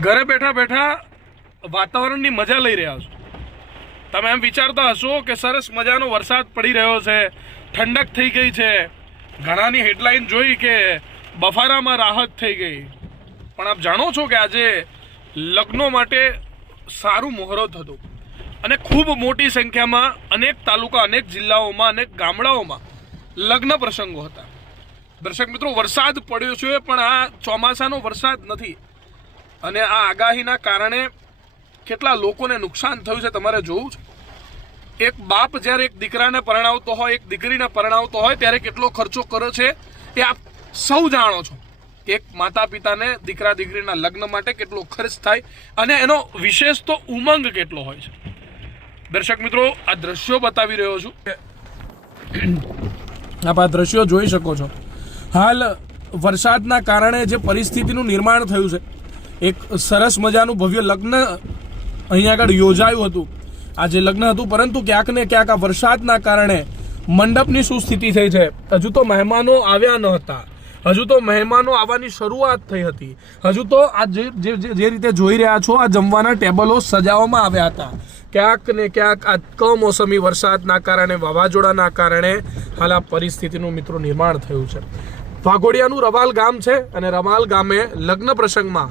ઘરે બેઠા બેઠા વાતાવરણની મજા લઈ રહ્યા છો. તમે એમ વિચારતા હશો કે સરસ મજાનો વરસાદ પડી રહ્યો છે, ઠંડક થઈ ગઈ છે. ઘણાની હેડલાઇન જોઈ કે બફારામાં રાહત થઈ ગઈ. પણ આપ જાણો છો કે આજે લગ્નો માટે સારું મુહૂર્ત હતું. અને ખૂબ મોટી સંખ્યામાં અનેક તાલુકા, અનેક જિલ્લાઓમાં, અનેક ગામડાઓમાં લગ્ન પ્રસંગો હતા. દર્શક મિત્રો, વરસાદ પડ્યો છે, પણ આ ચોમાસાનો વરસાદ નથી. અને આ આગાહીના કારણે કેટલા લોકોને નુકસાન થયું છે તમારે જોવું છે. એક બાપ જ્યારે એક દીકરાને પરણાવતો હોય, એક દીકરીને પરણાવતો હોય, ત્યારે કેટલો ખર્ચો કરે છે એ આપ સૌ જાણો છો. એક માતા પિતાને દીકરા દીકરીના લગ્ન માટે કેટલો ખર્ચ થાય અને એનો વિશેષ તો ઉમંગ કેટલો હોય છે. દર્શક મિત્રો, આ દ્રશ્યો બતાવી રહ્યો છું. આપ આ દ્રશ્યો જોઈ શકો છો. હાલ વરસાદના કારણે જે પરિસ્થિતિનું નિર્માણ થયું છે એક સરસ મજાનું ભવ્ય લગ્ન અહીંયા આગળ યોજાયું હતું. આજે લગ્ન હતું, પરંતુ ક્યાંક ને ક્યાંક આ વરસાદના કારણે મંડપની શું સ્થિતિ થઈ છે. હજુ તો મહેમાનો આવ્યા ન હતા. હજુ તો મહેમાનો આવવાની શરૂઆત થઈ હતી. હજુ તો આ જે જે રીતે જોઈ રહ્યા છો, આ જમવાના ટેબલો સજાવવામાં આવ્યા હતા. ક્યાંક ને ક્યાંક આ કમોસમી વરસાદના કારણે, વાવાઝોડાના કારણે હાલ આ પરિસ્થિતિનું મિત્રો નિર્માણ થયું છે. વાઘોડિયાનું રવાલ ગામ છે અને રવાલ ગામે લગ્ન પ્રસંગમાં